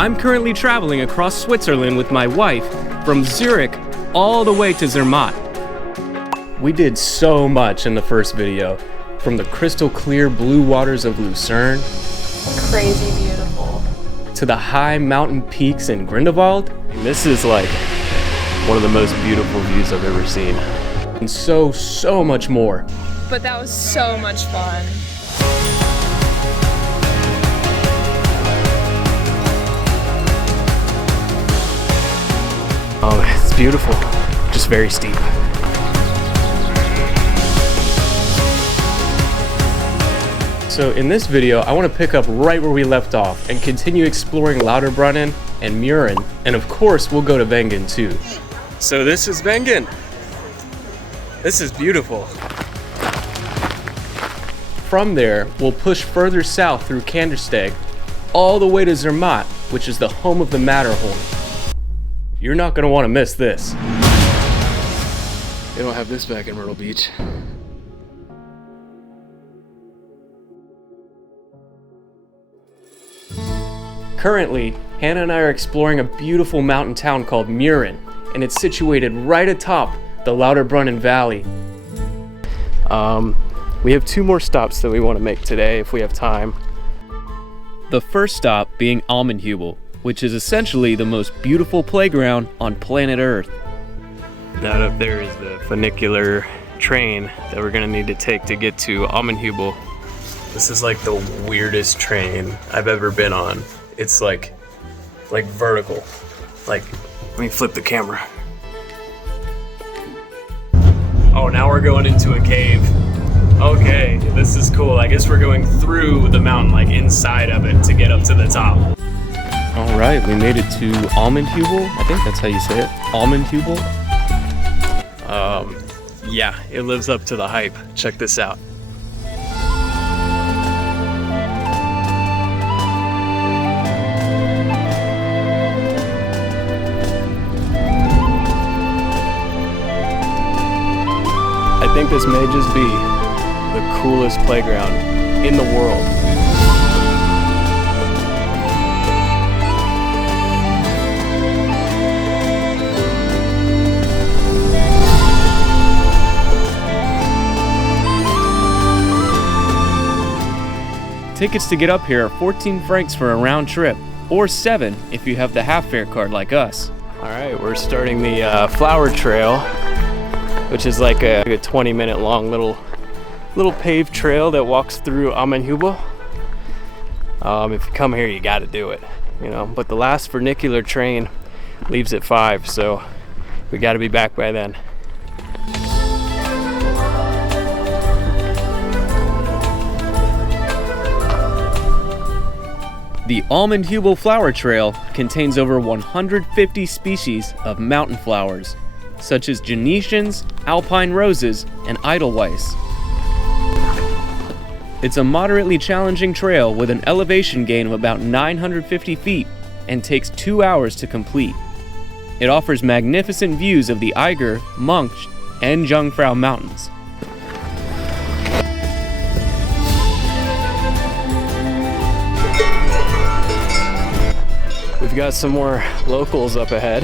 I'm currently traveling across Switzerland with my wife from Zurich all the way to Zermatt. We did so much in the first video, from the crystal clear blue waters of Lucerne, crazy beautiful, to the high mountain peaks in Grindelwald. This is like one of the most beautiful views I've ever seen. And so much more. But that was so much fun. Oh, it's beautiful, just very steep. So in this video, I want to pick up right where we left off and continue exploring Lauterbrunnen and Murren, and of course we'll go to Wengen too. So this is Wengen. This is beautiful. From there, we'll push further south through Kandersteg, all the way to Zermatt, which is the home of the Matterhorn. You're not going to want to miss this. They don't have this back in Myrtle Beach. Currently, Hannah and I are exploring a beautiful mountain town called Murren, and it's situated right atop the Lauterbrunnen Valley. We have 2 more stops that we want to make today if we have time. The first stop being Allmendhubel, which is essentially the most beautiful playground on planet Earth. That up there is the funicular train that we're gonna need to take to get to Allmendhubel. This is like the weirdest train I've ever been on. It's like vertical. Like, let me flip the camera. Oh, now we're going into a cave. Okay, this is cool. I guess we're going through the mountain, like inside of it, to get up to the top. All right, we made it to Allmendhubel. I think that's how you say it. Allmendhubel. Yeah, it lives up to the hype. Check this out. I think this may just be the coolest playground in the world. Tickets to get up here are 14 francs for a round trip, or 7 if you have the half-fare card like us. All right, we're starting the flower trail, which is like a 20-minute long little paved trail that walks through Allmendhubel. If you come here, you got to do it, you know. But the last funicular train leaves at 5, so we got to be back by then. The Allmendhubel Flower Trail contains over 150 species of mountain flowers, such as gentians, alpine roses, and edelweiss. It's a moderately challenging trail with an elevation gain of about 950 feet and takes 2 hours to complete. It offers magnificent views of the Eiger, Munch, and Jungfrau Mountains. We've got some more locals up ahead.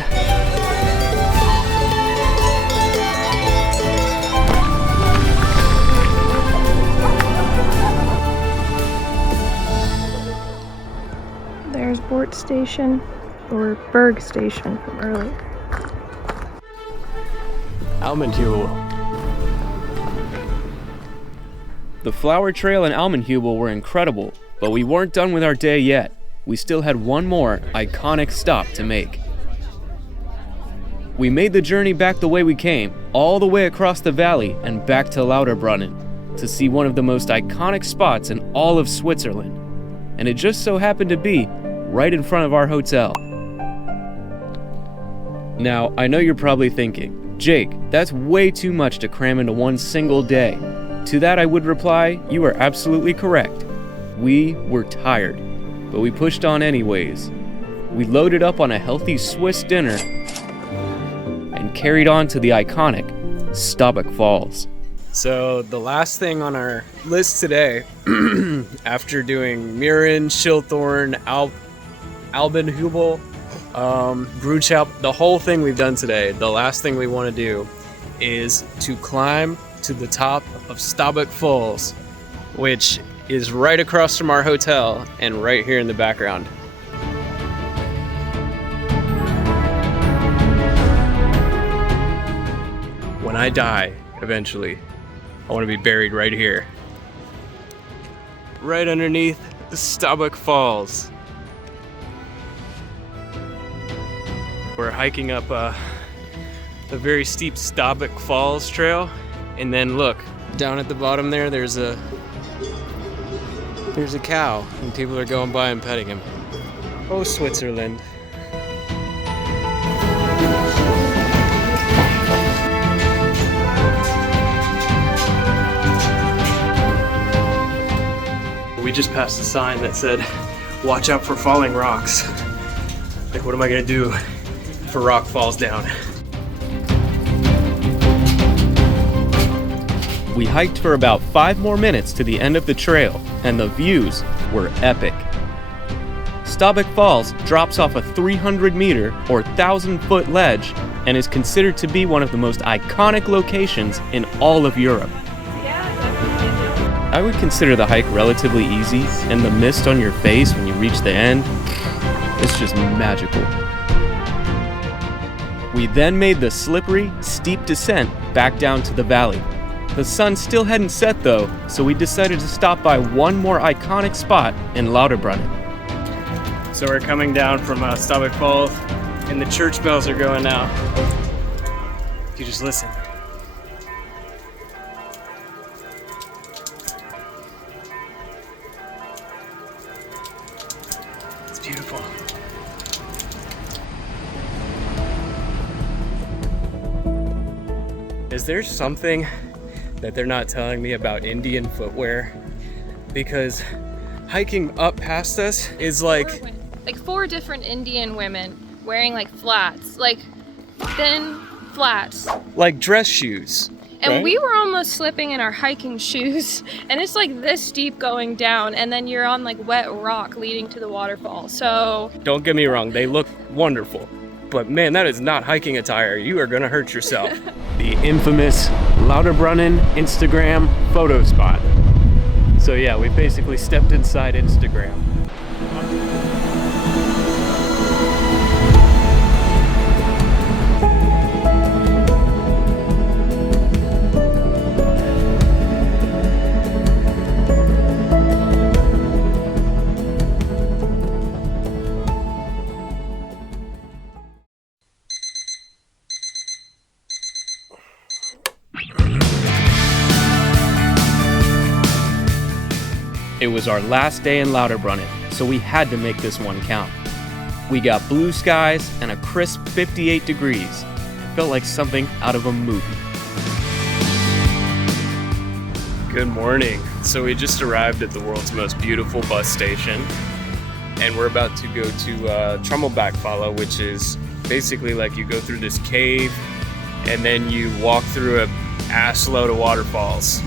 There's Bort Station, or Berg Station from earlier. Allmendhubel. The flower trail and Allmendhubel were incredible, but we weren't done with our day yet. We still had one more iconic stop to make. We made the journey back the way we came, all the way across the valley and back to Lauterbrunnen, to see one of the most iconic spots in all of Switzerland. And it just so happened to be right in front of our hotel. Now, I know you're probably thinking, Jake, that's way too much to cram into one single day. To that I would reply, you are absolutely correct. We were tired, but we pushed on anyways. We loaded up on a healthy Swiss dinner and carried on to the iconic Staubbach Falls. So the last thing on our list today, after doing Murren, Schilthorn, Allmendhubel, Brunschalp, the whole thing we've done today. The last thing we want to do is to climb to the top of Staubbach Falls, which is right across from our hotel and right here in the background. When I die, eventually, I want to be buried right here. Right underneath the Staubbach Falls. We're hiking up a very steep Staubbach Falls trail, and then look, down at the bottom there, there's a cow, and people are going by and petting him. Oh, Switzerland. We just passed a sign that said, "Watch out for falling rocks." Like, what am I gonna do if a rock falls down? We hiked for about 5 more minutes to the end of the trail, and the views were epic. Staubbach Falls drops off a 300-meter or 1,000-foot ledge and is considered to be one of the most iconic locations in all of Europe. I would consider the hike relatively easy, and the mist on your face when you reach the end, it's just magical. We then made the slippery, steep descent back down to the valley. The sun still hadn't set though, so we decided to stop by one more iconic spot in Lauterbrunnen. So we're coming down from Staubbach Falls, and the church bells are going now. You just listen. It's beautiful. Is there something that they're not telling me about Indian footwear? Because hiking up past us is like 4 different Indian women wearing like flats, like thin flats. Like dress shoes. And right? we were almost slipping in our hiking shoes, and it's like this steep going down, and then you're on like wet rock leading to the waterfall. So don't get me wrong, they look wonderful, but man, that is not hiking attire. You are gonna hurt yourself. The infamous Lauterbrunnen Instagram photo spot. So yeah, we basically stepped inside Instagram. It was our last day in Lauterbrunnen, so we had to make this one count. We got blue skies and a crisp 58 degrees. It felt like something out of a movie. Good morning. So we just arrived at the world's most beautiful bus station, and we're about to go to Tr&uuml, which is basically like you go through this cave, and then you walk through a ass load of waterfalls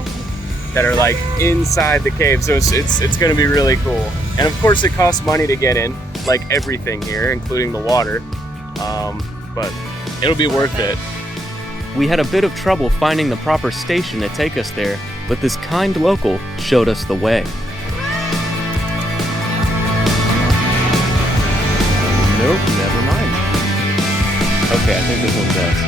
that are like inside the cave, so it's gonna be really cool. And of course it costs money to get in, like everything here, including the water, but it'll be worth it. We had a bit of trouble finding the proper station to take us there, but this kind local showed us the way. Nope, never mind. Okay, I think this one's us.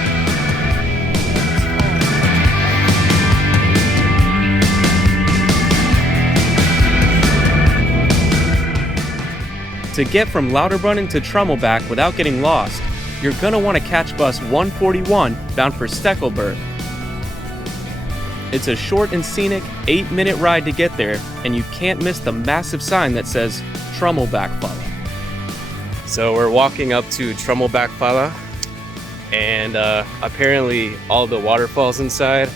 To get from Lauterbrunnen to Tr&uuml without getting lost, you're gonna want to catch bus 141 bound for Steckelberg. It's a short and scenic 8-minute ride to get there, and you can't miss the massive sign that says Tr&uuml. So we're walking up to Tr&uuml, and apparently all the waterfalls inside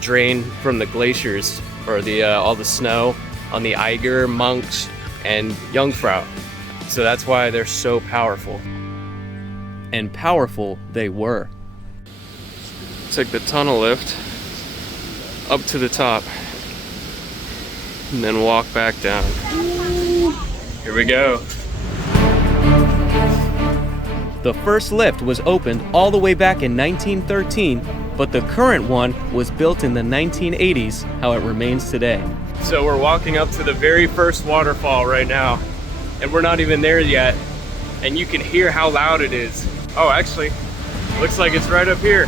drain from the glaciers, or all the snow on the Eiger, Monks, and Jungfrau. So that's why they're so powerful. And powerful they were. Took the tunnel lift up to the top and then walk back down. Here we go. The first lift was opened all the way back in 1913, but the current one was built in the 1980s, how it remains today. So we're walking up to the very first waterfall right now, and we're not even there yet, and you can hear how loud it is. Oh, actually, looks like it's right up here.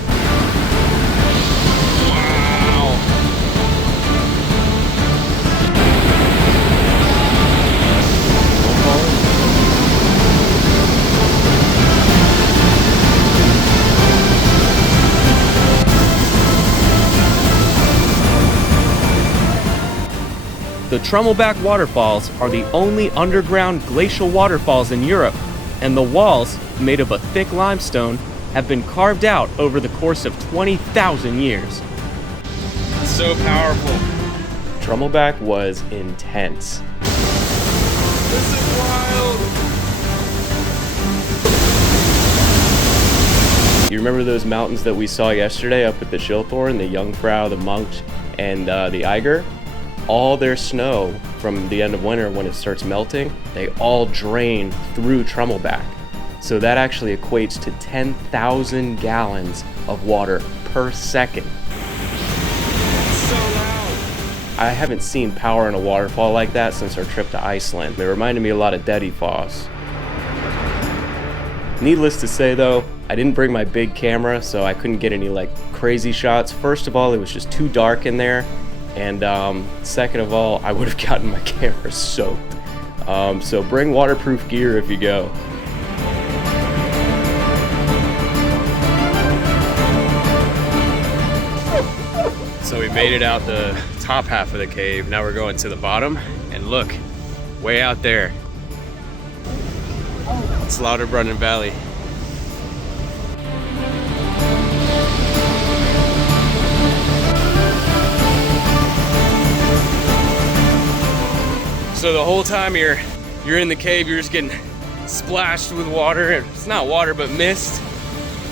The Tr&uuml waterfalls are the only underground glacial waterfalls in Europe, and the walls, made of a thick limestone, have been carved out over the course of 20,000 years. So powerful. Tr&uuml was intense. This is wild. You remember those mountains that we saw yesterday up at the Schilthorn, the Jungfrau, the Munch, and the Eiger? All their snow from the end of winter when it starts melting, they all drain through Tr&uuml. So that actually equates to 10,000 gallons of water per second. So loud. I haven't seen power in a waterfall like that since our trip to Iceland. It reminded me a lot of Dettifoss. Needless to say though, I didn't bring my big camera, so I couldn't get any like crazy shots. First of all, it was just too dark in there. And second of all, I would have gotten my camera soaked. So bring waterproof gear if you go. So we made it out the top half of the cave. Now we're going to the bottom, and look, way out there. It's Lauterbrunnen Valley. So the whole time you're in the cave, you're just getting splashed with water. It's not water, but mist.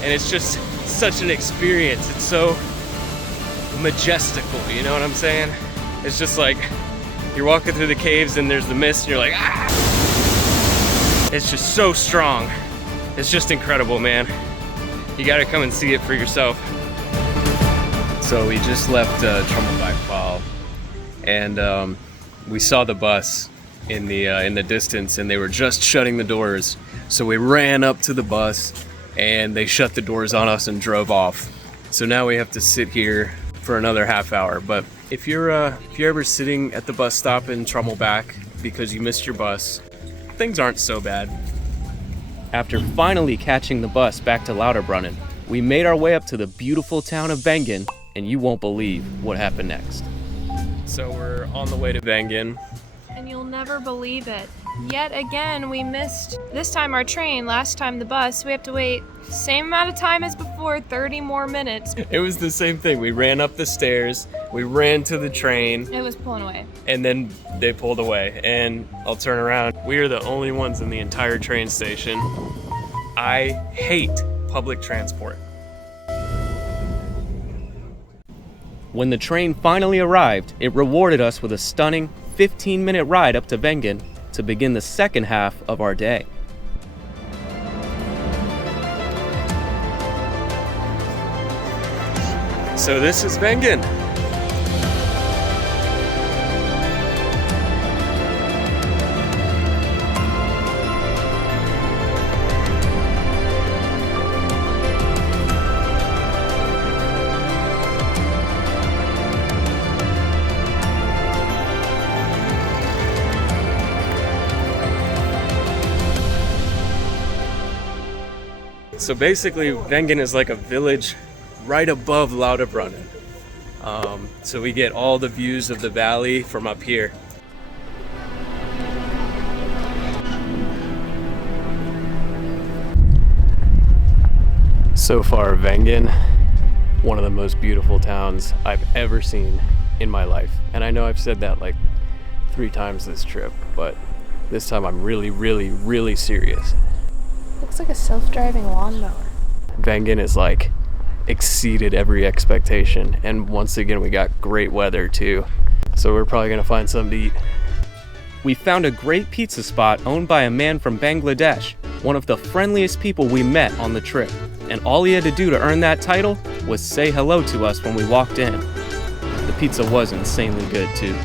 And it's just such an experience. It's so majestical, you know what I'm saying? It's just like, you're walking through the caves and there's the mist and you're like, ah! It's just so strong. It's just incredible, man. You gotta come and see it for yourself. So we just left Tr&uuml Fall, and we saw the bus in the distance, and they were just shutting the doors. So we ran up to the bus, and they shut the doors on us and drove off. So now we have to sit here for another half hour. But if you're ever sitting at the bus stop in Tr&uuml because you missed your bus, things aren't so bad. After finally catching the bus back to Lauterbrunnen, we made our way up to the beautiful town of Wengen, and you won't believe what happened next. So we're on the way to Wengen. And you'll never believe it. Yet again, we missed, this time our train, last time the bus. We have to wait same amount of time as before, 30 more minutes. It was the same thing. We ran up the stairs, we ran to the train. It was pulling away. And then they pulled away, and I'll turn around. We are the only ones in the entire train station. I hate public transport. When the train finally arrived, it rewarded us with a stunning 15-minute ride up to Wengen to begin the second half of our day. So this is Wengen. So basically, Wengen is like a village right above Lauterbrunnen. So we get all the views of the valley from up here. So far, Wengen, one of the most beautiful towns I've ever seen in my life. And I know I've said that like 3 times this trip, but this time I'm really, really, really serious. Looks like a self-driving lawnmower. Wengen is like exceeded every expectation, and once again we got great weather too, so we're probably gonna find something to eat. We found a great pizza spot owned by a man from Bangladesh, one of the friendliest people we met on the trip, and all he had to do to earn that title was say hello to us when we walked in. The pizza was insanely good too.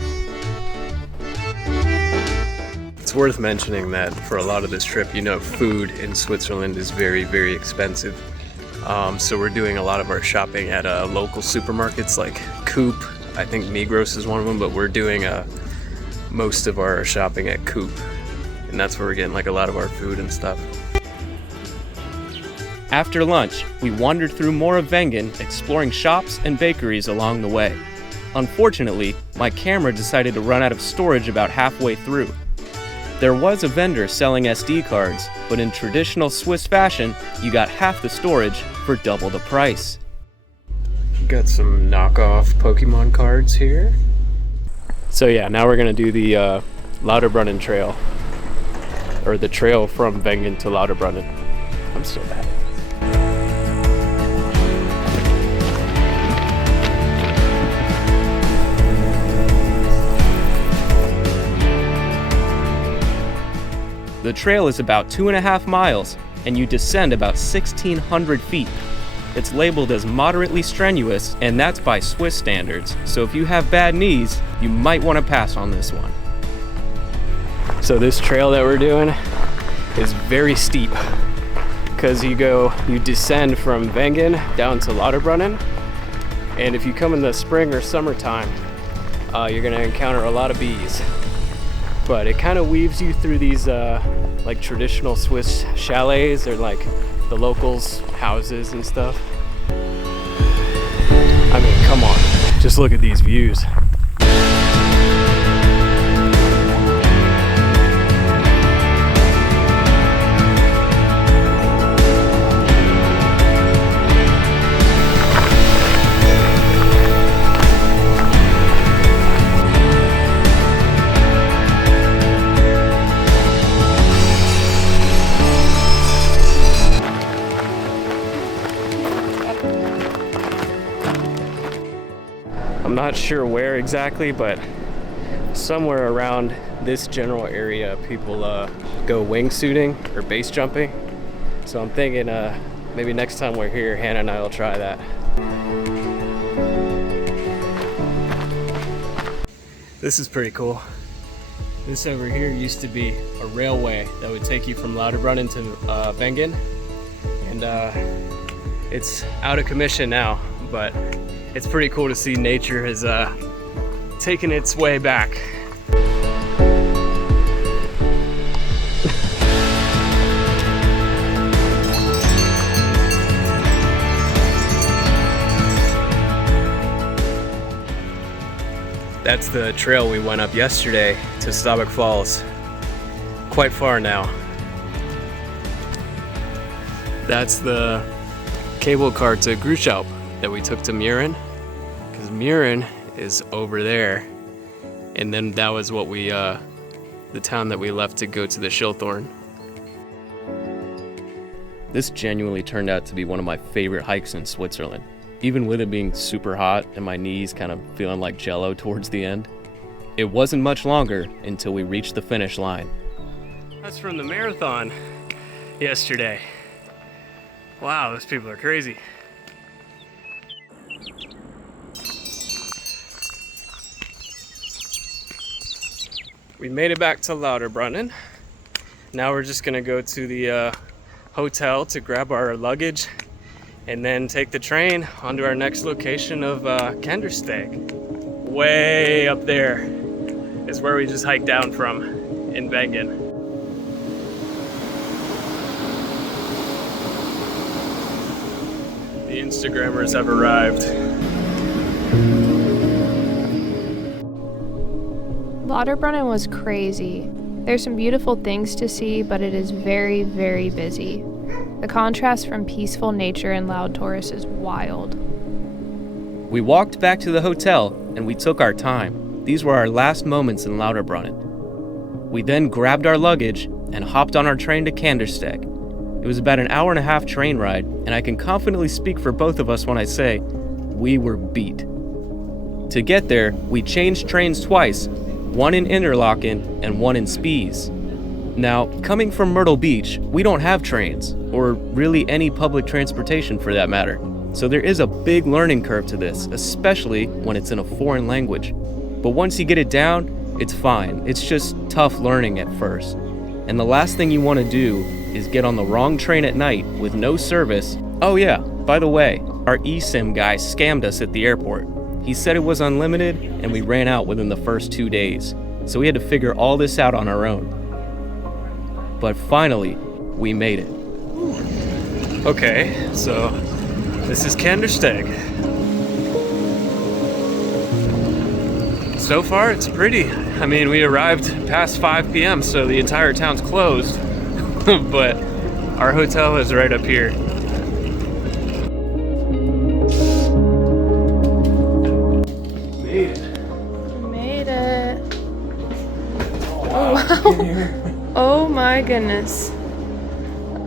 It's worth mentioning that for a lot of this trip, food in Switzerland is very, very expensive. So we're doing a lot of our shopping at local supermarkets like Coop. I think Migros is one of them, but we're doing most of our shopping at Coop. And that's where we're getting like a lot of our food and stuff. After lunch, we wandered through more of Wengen, exploring shops and bakeries along the way. Unfortunately, my camera decided to run out of storage about halfway through. There was a vendor selling SD cards, but in traditional Swiss fashion, you got half the storage for double the price. Got some knockoff Pokemon cards here. So yeah, now we're gonna do the Lauterbrunnen trail, or the trail from Wengen to Lauterbrunnen. I'm so bad. The trail is about 2.5 miles, and you descend about 1,600 feet. It's labeled as moderately strenuous, and that's by Swiss standards, so if you have bad knees, you might want to pass on this one. So this trail that we're doing is very steep, because you descend from Wengen down to Lauterbrunnen, and if you come in the spring or summertime, you're going to encounter a lot of bees. But it kind of weaves you through these like traditional Swiss chalets, or like the locals' houses and stuff. I mean, come on, just look at these views. I'm not sure where exactly, but somewhere around this general area, people go wingsuiting or base jumping. So I'm thinking maybe next time we're here, Hannah and I will try that. This is pretty cool. This over here used to be a railway that would take you from Lauterbrunnen to Wengen, and it's out of commission now, but it's pretty cool to see nature has taken its way back. That's the trail we went up yesterday to Staubbach Falls. Quite far now. That's the cable car to Grüßalp that we took to Murren, because Murren is over there, and then that was what we the town that we left to go to the Schilthorn. This genuinely turned out to be one of my favorite hikes in Switzerland, even with it being super hot and my knees kind of feeling like jello towards the end. It wasn't much longer until we reached the finish line. That's from the marathon yesterday. Wow, those people are crazy. We made it back to Lauterbrunnen. Now we're just gonna go to the hotel to grab our luggage and then take the train onto our next location of Kandersteg. Way up there is where we just hiked down from in Wengen. The Instagrammers have arrived. Lauterbrunnen was crazy. There's some beautiful things to see, but it is very, very busy. The contrast from peaceful nature and loud tourists is wild. We walked back to the hotel and we took our time. These were our last moments in Lauterbrunnen. We then grabbed our luggage and hopped on our train to Kandersteg. It was about an 1.5-hour train ride, and I can confidently speak for both of us when I say we were beat. To get there, we changed trains twice, one in Interlaken and one in Spies. Now, coming from Myrtle Beach, we don't have trains, or really any public transportation for that matter. So there is a big learning curve to this, especially when it's in a foreign language. But once you get it down, it's fine. It's just tough learning at first. And the last thing you want to do is get on the wrong train at night with no service. Oh yeah, by the way, our eSIM guy scammed us at the airport. He said it was unlimited, and we ran out within the first 2 days. So we had to figure all this out on our own. But finally, we made it. Okay, so this is Kandersteg. So far, it's pretty. I mean, we arrived past 5 p.m., so the entire town's closed. But our hotel is right up here. Made it. Oh, wow. Oh my goodness.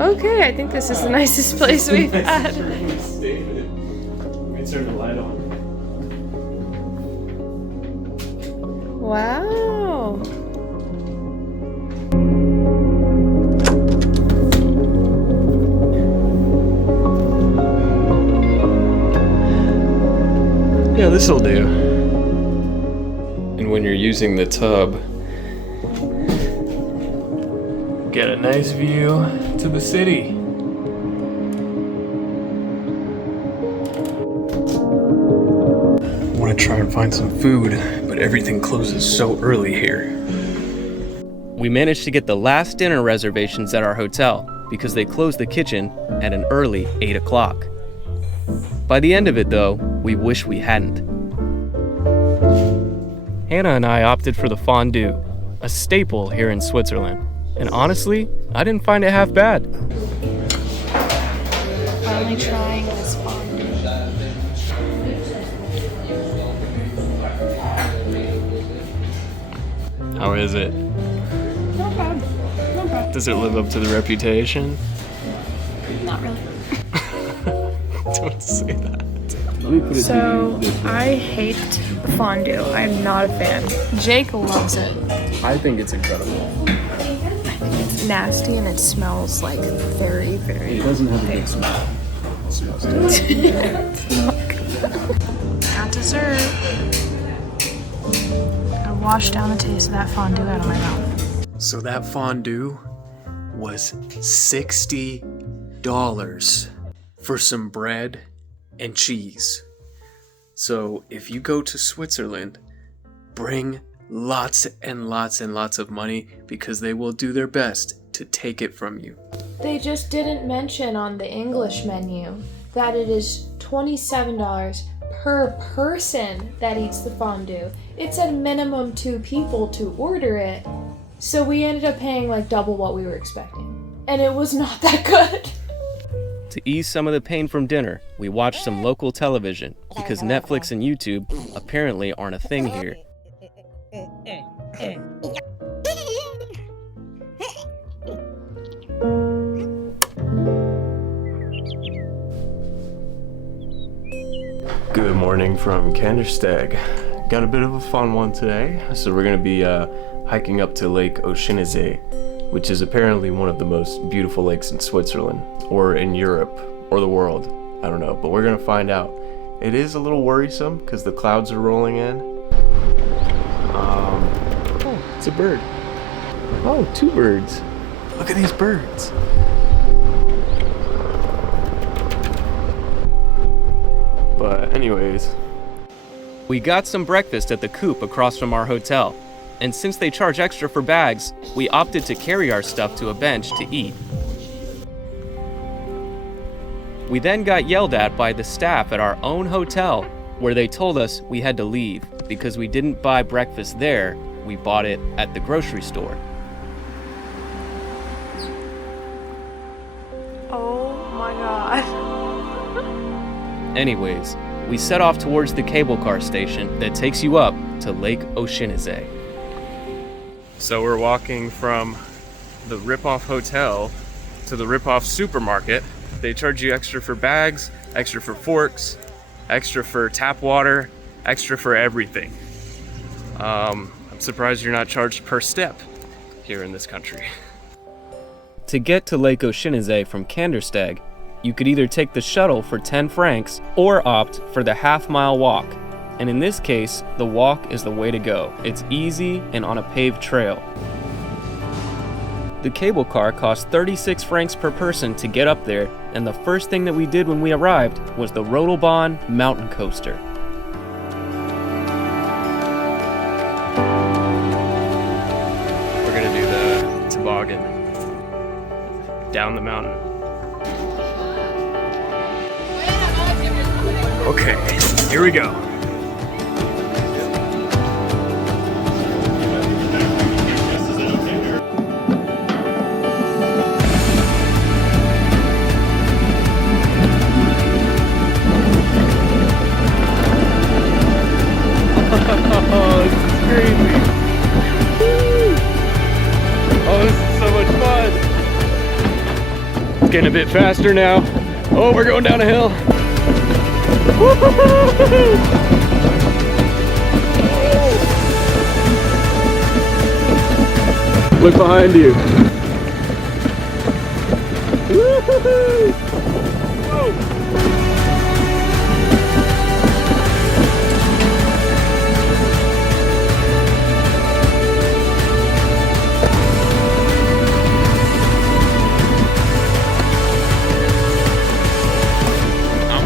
Okay, I think this is the nicest place we've had. Let me turn the light on. Wow. Yeah, this'll do. And when you're using the tub, get a nice view to the city. I want to try and find some food, but everything closes so early here. We managed to get the last dinner reservations at our hotel because they closed the kitchen at an early 8 o'clock. By the end of it though, we wish we hadn't. Hannah and I opted for the fondue, a staple here in Switzerland. And honestly, I didn't find it half bad. Finally trying this fondue. How is it? Not bad. Not bad. Does it live up to the reputation? Not really. Don't say that. So, I hate fondue. I'm not a fan. Jake loves it. I think it's incredible. It's nasty and it smells like very, very. It doesn't have a good smell. It smells good. It's not good. At dessert, I washed down the taste of that fondue out of my mouth. So that fondue was $60 for some bread and cheese. So if you go to Switzerland, bring lots and lots and lots of money because they will do their best to take it from you. They just didn't mention on the English menu that it is $27 per person that eats the fondue. It said minimum 2 people to order it, so we ended up paying like double what we were expecting. And it was not that good. To ease some of the pain from dinner, we watched some local television because Netflix and YouTube apparently aren't a thing here. Good morning from Kandersteg. Got a bit of a fun one today. So we're going to be hiking up to Lake Oeschininsee, which is apparently one of the most beautiful lakes in Switzerland, or in Europe, or the world. I don't know, but we're going to find out. It is a little worrisome because the clouds are rolling in. Oh, it's a bird. Oh, 2 birds. Look at these birds. But anyways, We got some breakfast at the coop across from our hotel, and since they charge extra for bags, we opted to carry our stuff to a bench to eat. We then got yelled at by the staff at our own hotel, where they told us we had to leave because we didn't buy breakfast there, we bought it at the grocery store. Oh my god. Anyways, we set off towards the cable car station that takes you up to Lake Oeschininsee. so we're walking from the rip-off hotel to the rip-off supermarket. They charge you extra for bags, extra for forks, extra for tap water, extra for everything. I'm surprised you're not charged per step here in this country. To get to Lake Oeschininsee from Kandersteg, you could either take the shuttle for 10 francs or opt for the half-mile walk. And in this case, the walk is the way to go. It's easy and on a paved trail. The cable car cost 36 francs per person to get up there, and the first thing that we did when we arrived was the Autobahn mountain coaster. We're gonna do the toboggan down the mountain. Okay, here we go. Oh, this is crazy. Woo. Oh, this is so much fun. It's getting a bit faster now. Oh, we're going down a hill. Woo-hoo-hoo. Look behind you. Woo-hoo-hoo. Whoa.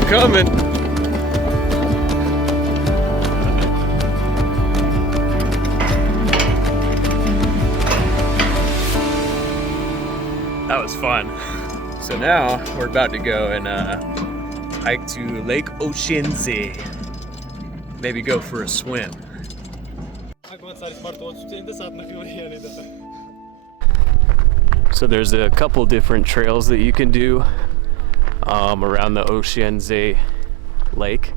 Coming. That was fun. So now we're about to go and hike to Lake Oeschininsee. Maybe go for a swim. So there's a couple different trails that you can do around the Oeschininsee lake.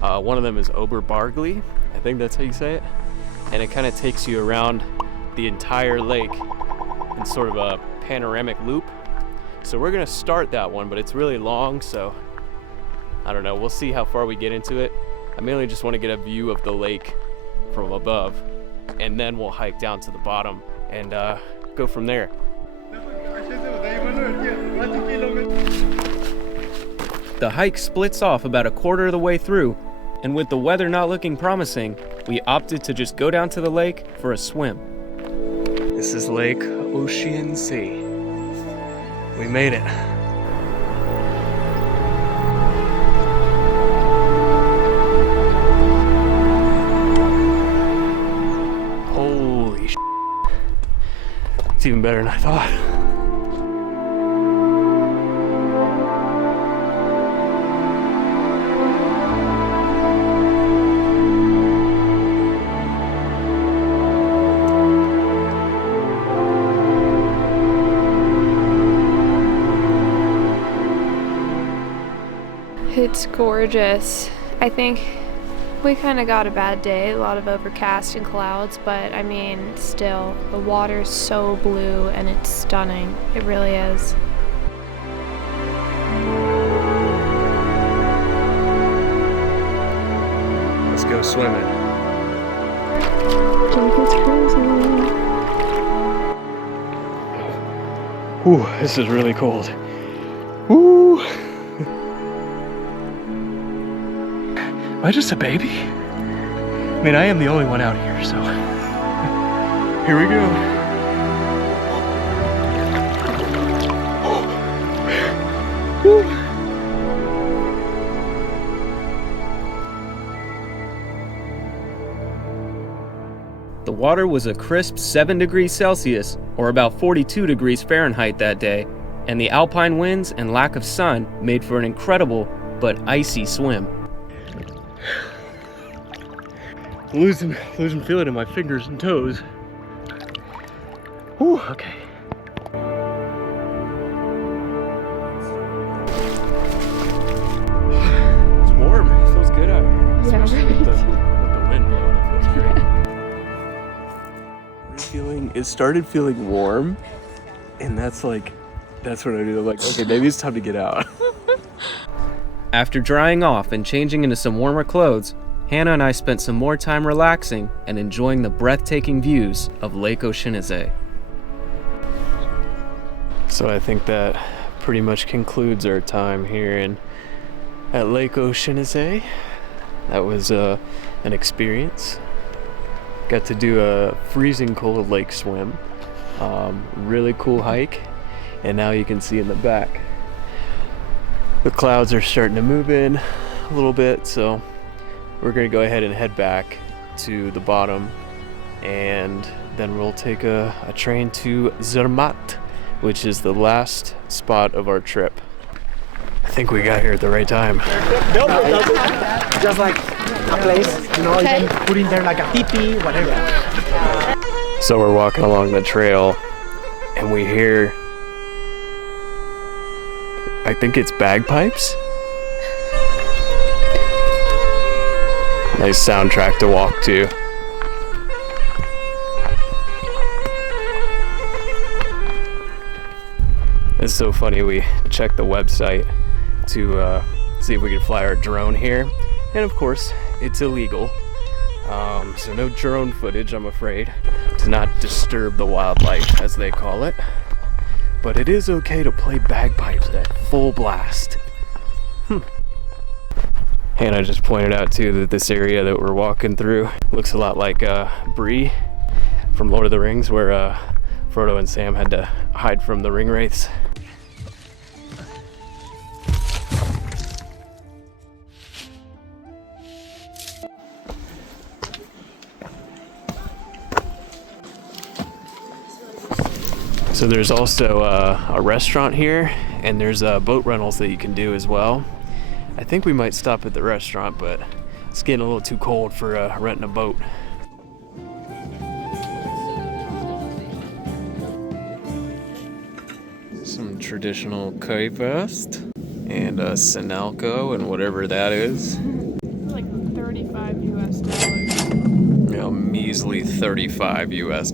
One of them is Oberbargli, I think that's how you say it, and it kind of takes you around the entire lake in sort of a panoramic loop. So we're gonna start that one, but it's really long, so I don't know, we'll see how far we get into it. I mainly just want to get a view of the lake from above, and then we'll hike down to the bottom and go from there. The hike splits off about a quarter of the way through, and with the weather not looking promising, we opted to just go down to the lake for a swim. This is Lake Oeschininsee. We made it. Holy sh**. It's even better than I thought. It's gorgeous. I think we kind of got a bad day, a lot of overcast and clouds, but I mean, still, the water's so blue and it's stunning. It really is. Let's go swimming. Ooh, this is really cold. Ooh. Am I just a baby? I mean, I am the only one out here, so here we go. The water was a crisp 7 degrees Celsius, or about 42 degrees Fahrenheit that day, and the alpine winds and lack of sun made for an incredible but icy swim. Losing feeling in my fingers and toes. Whew, okay. It's warm. It feels good out here. Especially with the wind blowing. It feels great. It started feeling warm, and that's what I do. I'm like, okay, maybe it's time to get out. After drying off and changing into some warmer clothes, Hannah and I spent some more time relaxing and enjoying the breathtaking views of Lake Oeschininsee. So I think that pretty much concludes our time here at Lake Oeschininsee. That was an experience. Got to do a freezing cold lake swim. Really cool hike. And now you can see in the back, the clouds are starting to move in a little bit. So we're gonna go ahead and head back to the bottom, and then we'll take a train to Zermatt, which is the last spot of our trip. I think we got here at the right time. Just like a place, you know, you can put in there like a teepee, whatever. So we're walking along the trail, and we hear, I think it's bagpipes? Nice soundtrack to walk to. It's so funny, we checked the website to see if we could fly our drone here, and of course it's illegal, so no drone footage, I'm afraid, to not disturb the wildlife, as they call it. But it is okay to play bagpipes at full blast. And I just pointed out too that this area that we're walking through looks a lot like Bree from Lord of the Rings, where Frodo and Sam had to hide from the ring wraiths. So there's also a restaurant here, and there's boat rentals that you can do as well. I think we might stop at the restaurant, but it's getting a little too cold for renting a boat. Some traditional currywurst and a Sinalco and whatever that is. Like $35 US. You know, measly $35 US.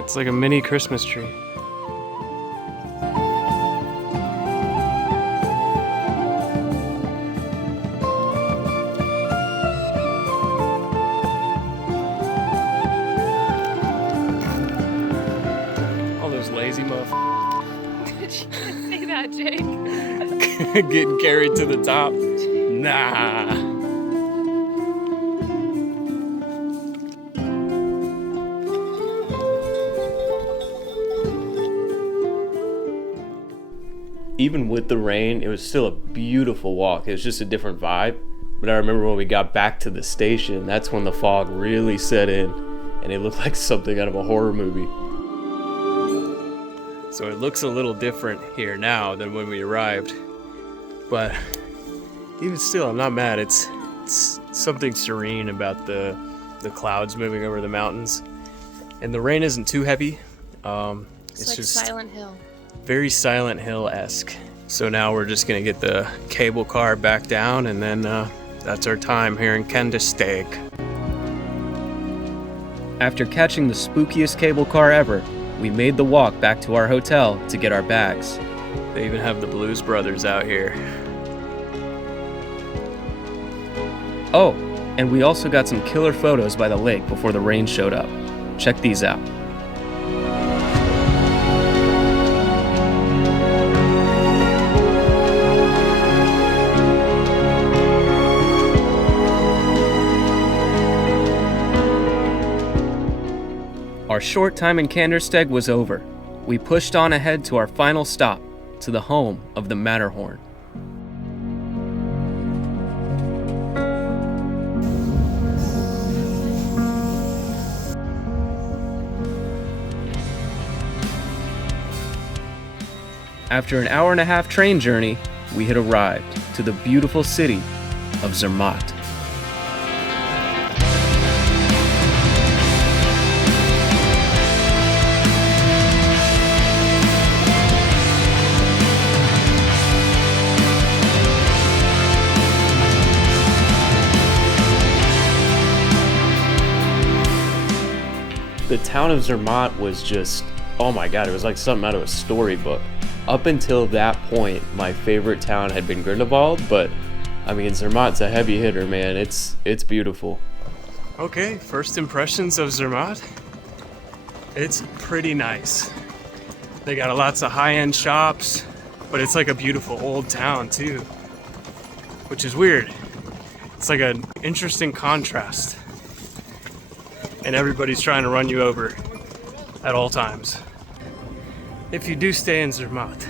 It's like a mini Christmas tree. All those lazy motherfuckers. You can't say that, Jake. Getting carried to the top. Nah. Even with the rain, it was still a beautiful walk. It was just a different vibe. But I remember when we got back to the station, that's when the fog really set in, and it looked like something out of a horror movie. So it looks a little different here now than when we arrived. But even still, I'm not mad. It's something serene about the clouds moving over the mountains. And the rain isn't too heavy. It's like just Silent Hill. very Silent Hill-esque. So now we're just gonna get the cable car back down, and then that's our time here in Kandersteg. After catching the spookiest cable car ever, we made the walk back to our hotel to get our bags. They even have the Blues Brothers out here. Oh, and we also got some killer photos by the lake before the rain showed up. Check these out. Our short time in Kandersteg was over. We pushed on ahead to our final stop, to the home of the Matterhorn. After an hour-and-a-half train journey, we had arrived to the beautiful city of Zermatt. the town of Zermatt was just, oh my god, it was like something out of a storybook. Up until that point, my favorite town had been Grindelwald, but I mean, Zermatt's a heavy hitter, man. It's beautiful. Okay, first impressions of Zermatt. It's pretty nice. They got lots of high-end shops, but it's like a beautiful old town too, which is weird. It's like an interesting contrast. And everybody's trying to run you over at all times. If you do stay in Zermatt,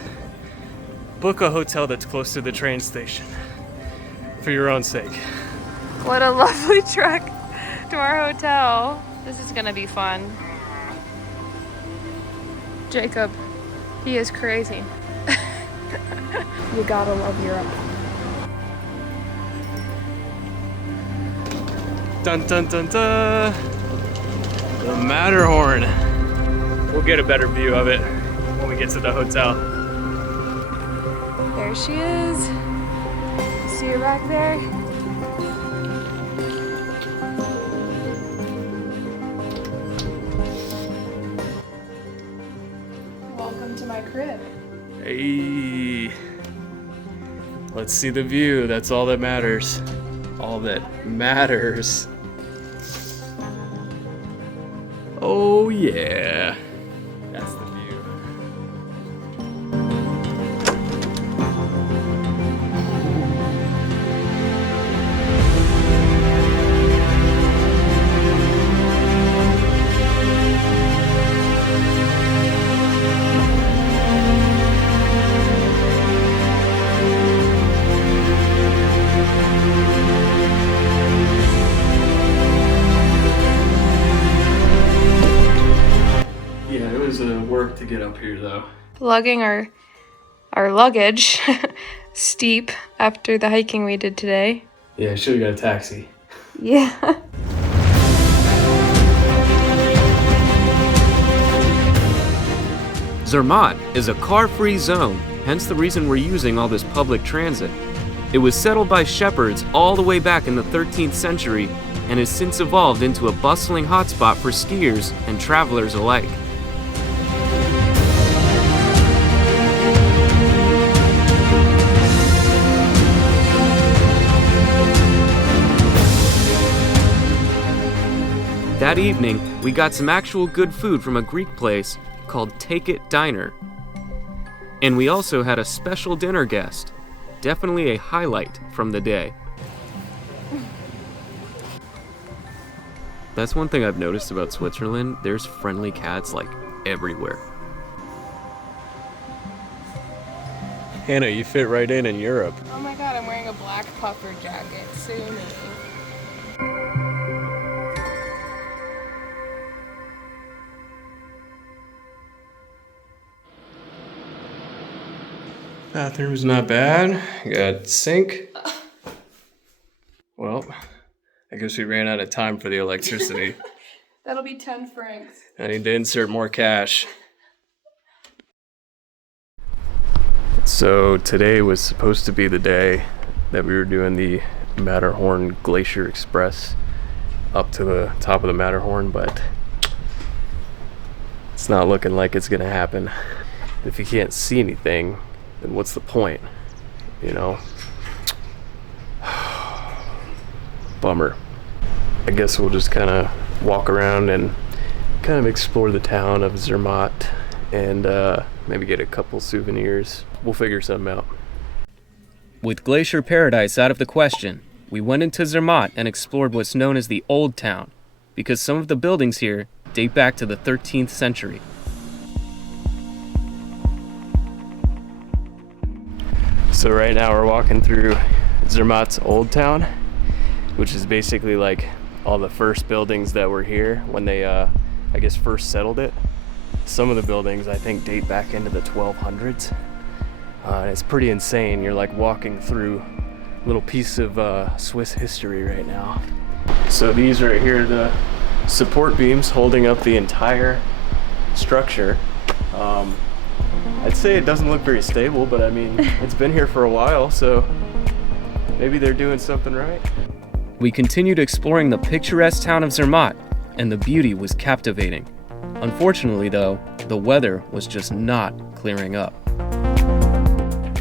book a hotel that's close to the train station for your own sake. What a lovely trek to our hotel. This is gonna be fun. Jacob, he is crazy. You gotta love Europe. Dun dun dun dun! The Matterhorn. We'll get a better view of it when we get to the hotel. There she is. See her back there? Welcome to my crib. Hey. Let's see the view. That's all that matters. All that matters. Oh yeah. That's the view. Work to get up here though. Lugging our luggage steep after the hiking we did today. Yeah, I should have got a taxi. Yeah. Zermatt is a car-free zone, hence the reason we're using all this public transit. It was settled by shepherds all the way back in the 13th century and has since evolved into a bustling hotspot for skiers and travelers alike. That evening, we got some actual good food from a Greek place called Take It Diner. And we also had a special dinner guest. Definitely a highlight from the day. That's one thing I've noticed about Switzerland. There's friendly cats like everywhere. Hannah, you fit right in Europe. Oh my god, I'm wearing a black puffer jacket. Sue me. Bathroom's not bad. Got sink. Well, I guess we ran out of time for the electricity. That'll be 10 francs. I need to insert more cash. So today was supposed to be the day that we were doing the Matterhorn Glacier Express up to the top of the Matterhorn, but it's not looking like it's gonna happen. If you can't see anything, then what's the point, you know? Bummer. I guess we'll just kind of walk around and kind of explore the town of Zermatt and maybe get a couple souvenirs. We'll figure something out. With Glacier Paradise out of the question, we went into Zermatt and explored what's known as the Old Town, because some of the buildings here date back to the 13th century. So right now we're walking through Zermatt's Old Town, which is basically like all the first buildings that were here when they, I guess, first settled it. Some of the buildings I think date back into the 1200s. And it's pretty insane. You're like walking through a little piece of Swiss history right now. So these right here are the support beams holding up the entire structure. I'd say it doesn't look very stable, but I mean, it's been here for a while, so maybe they're doing something right. We continued exploring the picturesque town of Zermatt, and the beauty was captivating. Unfortunately though, the weather was just not clearing up.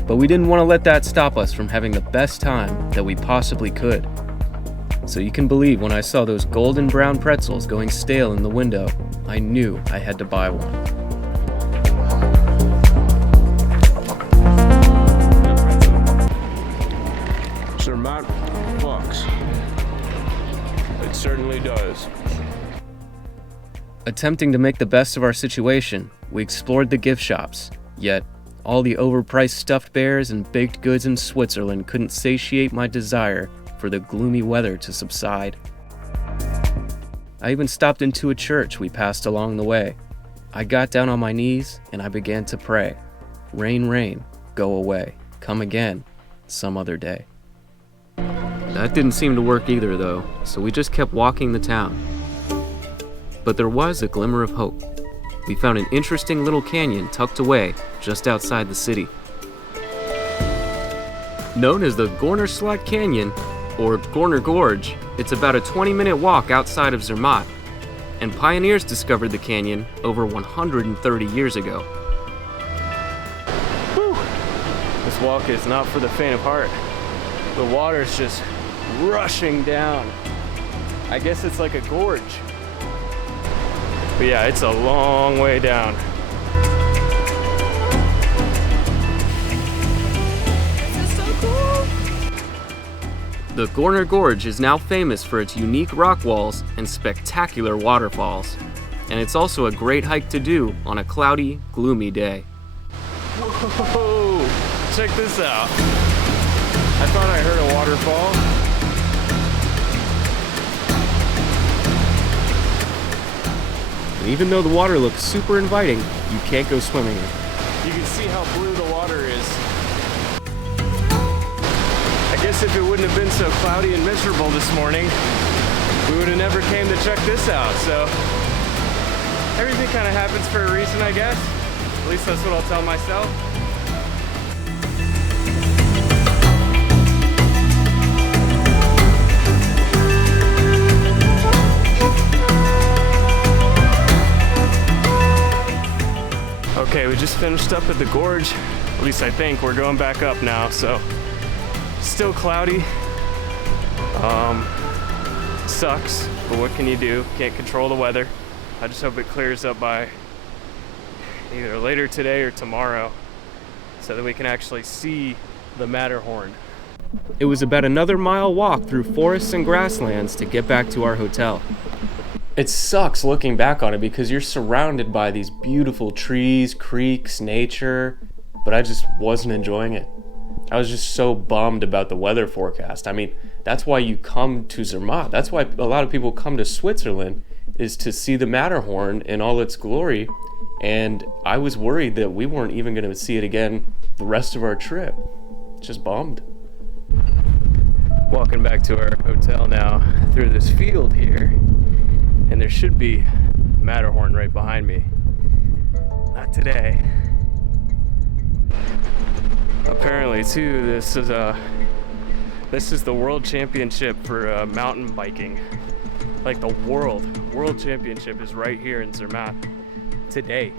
But we didn't want to let that stop us from having the best time that we possibly could. So you can believe when I saw those golden brown pretzels going stale in the window, I knew I had to buy one. Zermatt fucks. It certainly does. Attempting to make the best of our situation, we explored the gift shops, yet all the overpriced stuffed bears and baked goods in Switzerland couldn't satiate my desire for the gloomy weather to subside. I even stopped into a church we passed along the way. I got down on my knees and I began to pray. Rain, rain, go away. Come again, some other day. That didn't seem to work either though, so we just kept walking the town. But there was a glimmer of hope. We found an interesting little canyon tucked away just outside the city. Known as the Gorner Canyon, or Gorner Gorge, it's about a 20-minute walk outside of Zermatt, and pioneers discovered the canyon over 130 years ago. Whew. This walk is not for the faint of heart. The water's just rushing down. I guess it's like a gorge. But yeah, it's a long way down. This is so cool. The Gorner Gorge is now famous for its unique rock walls and spectacular waterfalls. And it's also a great hike to do on a cloudy, gloomy day. Whoa! Check this out. I thought I heard a waterfall. And even though the water looks super inviting, you can't go swimming in it. You can see how blue the water is. I guess if it wouldn't have been so cloudy and miserable this morning, we would have never came to check this out. So everything kind of happens for a reason, I guess. At least that's what I'll tell myself. Okay, we just finished up at the gorge. At least I think. We're going back up now, so still cloudy. Sucks, but what can you do? Can't control the weather. I just hope it clears up by either later today or tomorrow so that we can actually see the Matterhorn. It was about another mile walk through forests and grasslands to get back to our hotel. It sucks looking back on it because you're surrounded by these beautiful trees, creeks, nature, but I just wasn't enjoying it. I was just so bummed about the weather forecast. I mean, that's why you come to Zermatt. That's why a lot of people come to Switzerland, is to see the Matterhorn in all its glory. And I was worried that we weren't even going to see it again the rest of our trip. Just bummed. Walking back to our hotel now through this field here, and there should be Matterhorn right behind me. Not today. Apparently too, this is the world championship for mountain biking. Like the world championship is right here in Zermatt today.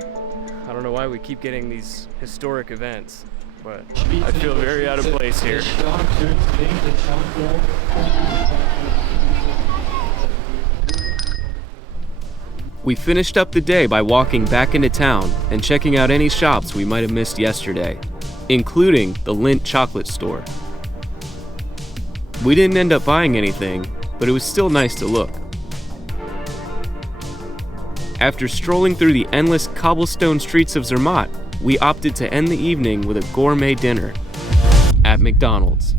I don't know why we keep getting these historic events, but I feel very out of place here. We finished up the day by walking back into town and checking out any shops we might have missed yesterday, including the Lindt chocolate store. We didn't end up buying anything, but it was still nice to look. After strolling through the endless cobblestone streets of Zermatt, we opted to end the evening with a gourmet dinner at McDonald's.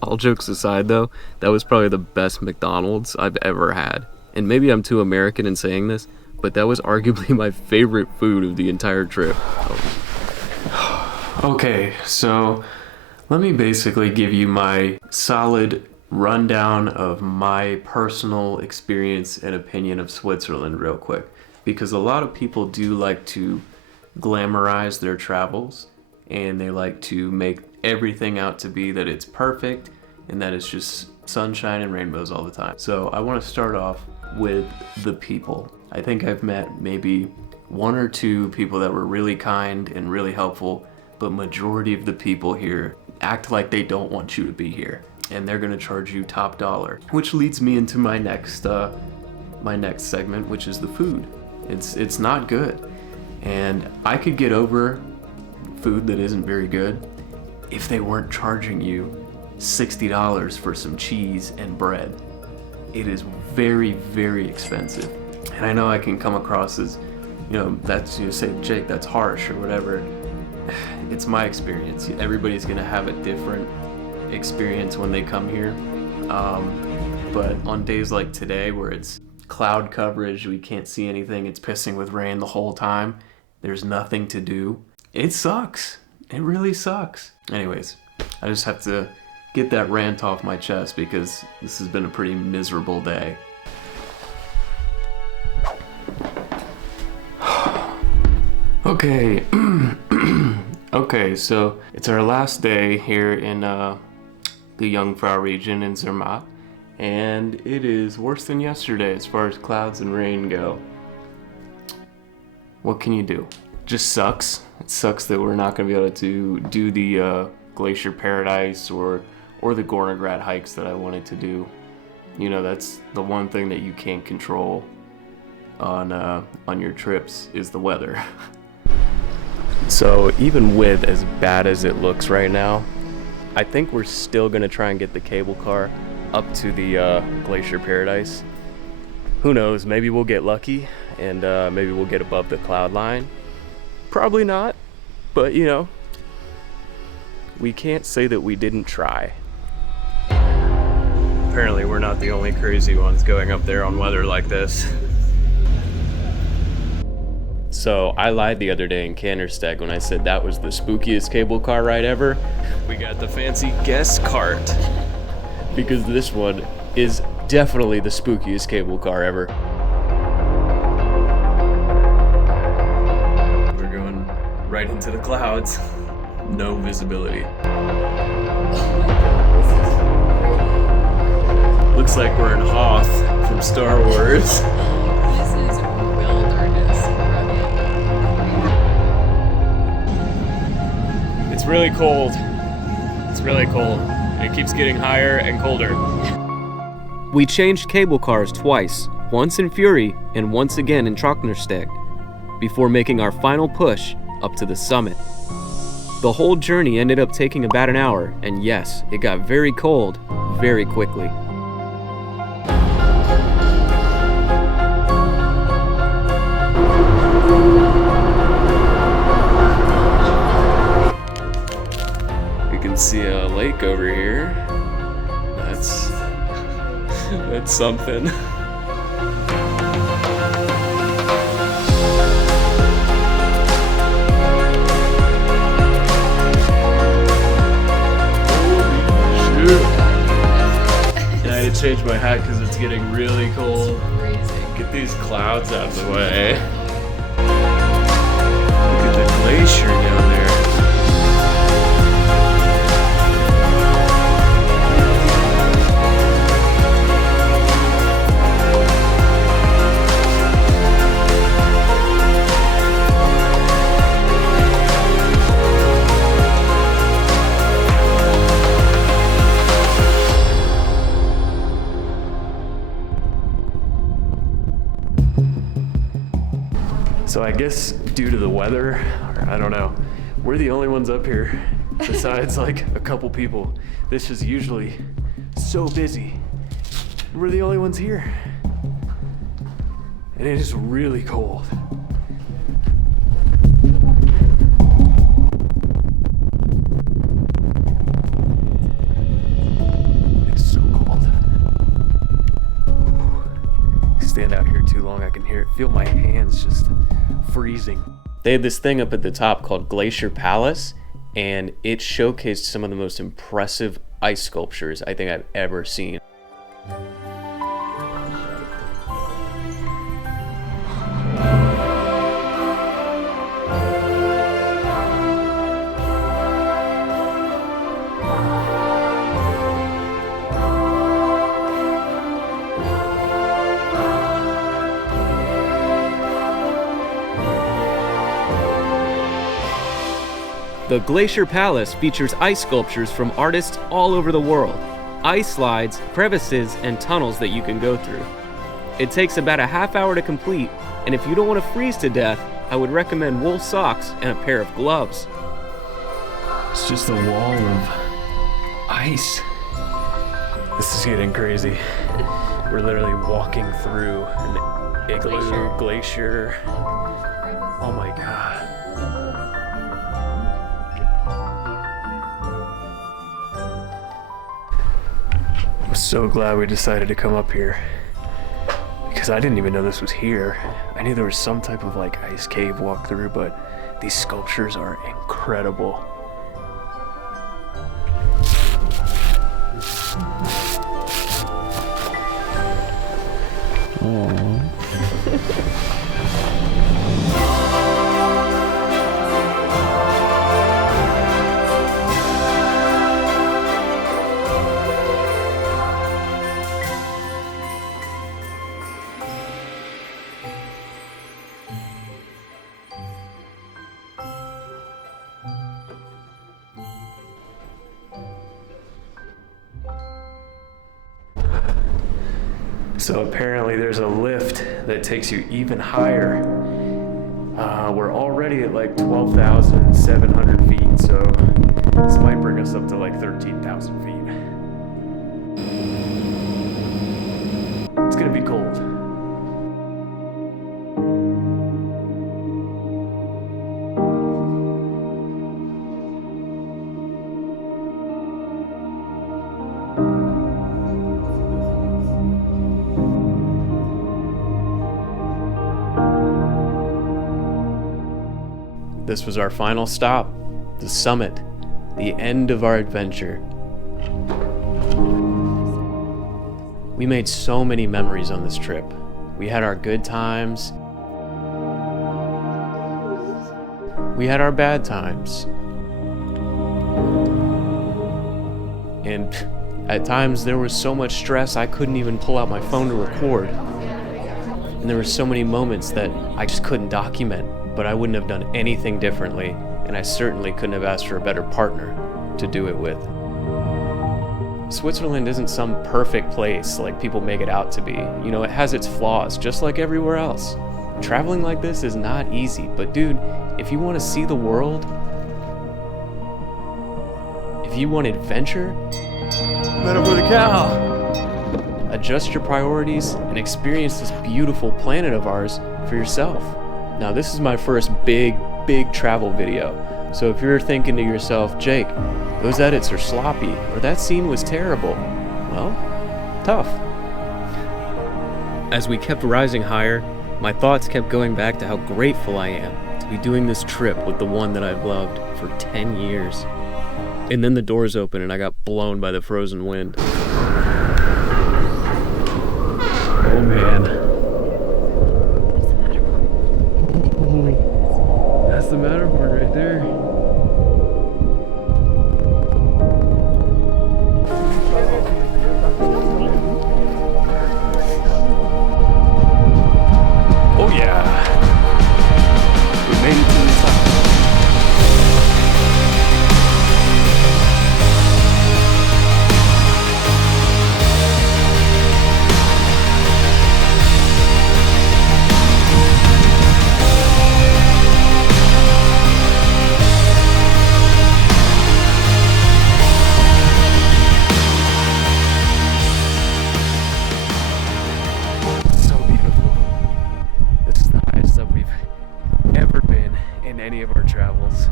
All jokes aside though, that was probably the best McDonald's I've ever had. And maybe I'm too American in saying this, but that was arguably my favorite food of the entire trip. Okay, so let me basically give you my solid rundown of my personal experience and opinion of Switzerland real quick. Because a lot of people do like to glamorize their travels, and they like to make everything out to be that it's perfect and that it's just sunshine and rainbows all the time. So I want to start off with the people. I think I've met maybe one or two people that were really kind and really helpful, but majority of the people here act like they don't want you to be here, and they're gonna charge you top dollar. Which leads me into my next segment, which is the food. It's not good, and I could get over food that isn't very good if they weren't charging you $60 for some cheese and bread. It is very, very expensive. And I know I can come across as, say, Jake, that's harsh or whatever. It's my experience. Everybody's gonna have a different experience when they come here. But on days like today where it's cloud coverage, we can't see anything, it's pissing with rain the whole time, there's nothing to do, it sucks. It really sucks. Anyways, I just have to get that rant off my chest because this has been a pretty miserable day. Okay. Okay, so it's our last day here in the Jungfrau region in Zermatt, and it is worse than yesterday as far as clouds and rain go. What can you do? Just sucks. It sucks that we're not going to be able to do the Glacier Paradise or the Gorner Gorge hikes that I wanted to do. You know, that's the one thing that you can't control on your trips is the weather. So even with as bad as it looks right now, I think we're still gonna try and get the cable car up to the Glacier Paradise. Who knows, maybe we'll get lucky and maybe we'll get above the cloud line. Probably not, but you know, we can't say that we didn't try. Apparently we're not the only crazy ones going up there on weather like this. So I lied the other day in Kandersteg when I said that was the spookiest cable car ride ever. We got the fancy guest cart because this one is definitely the spookiest cable car ever. We're going right into the clouds. No visibility. Looks like we're in Hoth from Star Wars. It's really cold. It's really cold. It keeps getting higher and colder. We changed cable cars twice, once in Fury and once again in Kandersteg, before making our final push up to the summit. The whole journey ended up taking about an hour, and yes, it got very cold very quickly. See a lake over here. That's something. Shoot. And I had to change my hat because it's getting really cold. Get these clouds out of the way. Look at the glacier down there. So I guess due to the weather, or I don't know, we're the only ones up here besides like a couple people. This is usually so busy. We're the only ones here. And it is really cold. It's so cold. Stand out here too long, I can feel my hands just freezing. They had this thing up at the top called Glacier Palace, and it showcased some of the most impressive ice sculptures I think I've ever seen. The Glacier Palace features ice sculptures from artists all over the world, ice slides, crevices, and tunnels that you can go through. It takes about a half hour to complete, and if you don't want to freeze to death, I would recommend wool socks and a pair of gloves. It's just a wall of ice. This is getting crazy. We're literally walking through an igloo glacier. Oh my god. I'm so glad we decided to come up here, because I didn't even know this was here. I knew there was some type of like ice cave walkthrough, but these sculptures are incredible. So apparently there's a lift that takes you even higher. We're already at like 12,700 feet, so this might bring us up to like 13,000 feet. It's gonna be cold. This was our final stop, the summit, the end of our adventure. We made so many memories on this trip. We had our good times. We had our bad times. And at times there was so much stress I couldn't even pull out my phone to record. And there were so many moments that I just couldn't document. But I wouldn't have done anything differently, and I certainly couldn't have asked for a better partner to do it with. Switzerland isn't some perfect place like people make it out to be. You know, it has its flaws, just like everywhere else. Traveling like this is not easy, but dude, if you want to see the world, if you want adventure, adjust your priorities and experience this beautiful planet of ours for yourself. Now, this is my first big travel video, so if you're thinking to yourself, Jake, those edits are sloppy, or that scene was terrible, well, tough. As we kept rising higher, my thoughts kept going back to how grateful I am to be doing this trip with the one that I've loved for 10 years. And then the doors opened and I got blown by the frozen wind. Oh man. That's the Matterhorn right there. Oh yeah. We made it to the top. Any of our travels.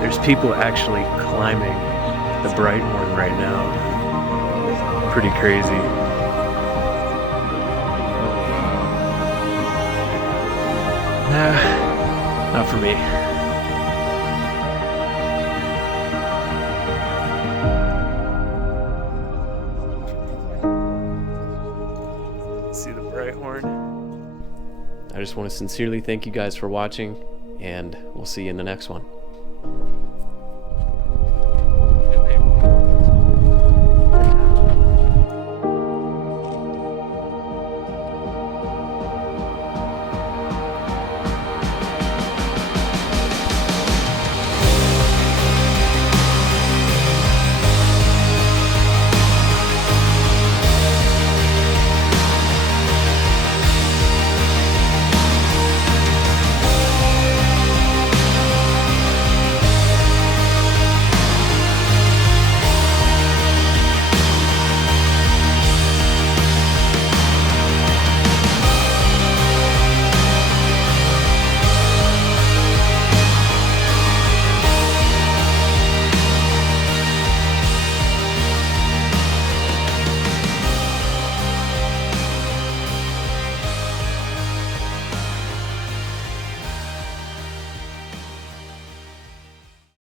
There's people actually climbing the Brighthorn right now. Pretty crazy. Nah, not for me. See the Brighthorn? I just want to sincerely thank you guys for watching, and we'll see you in the next one.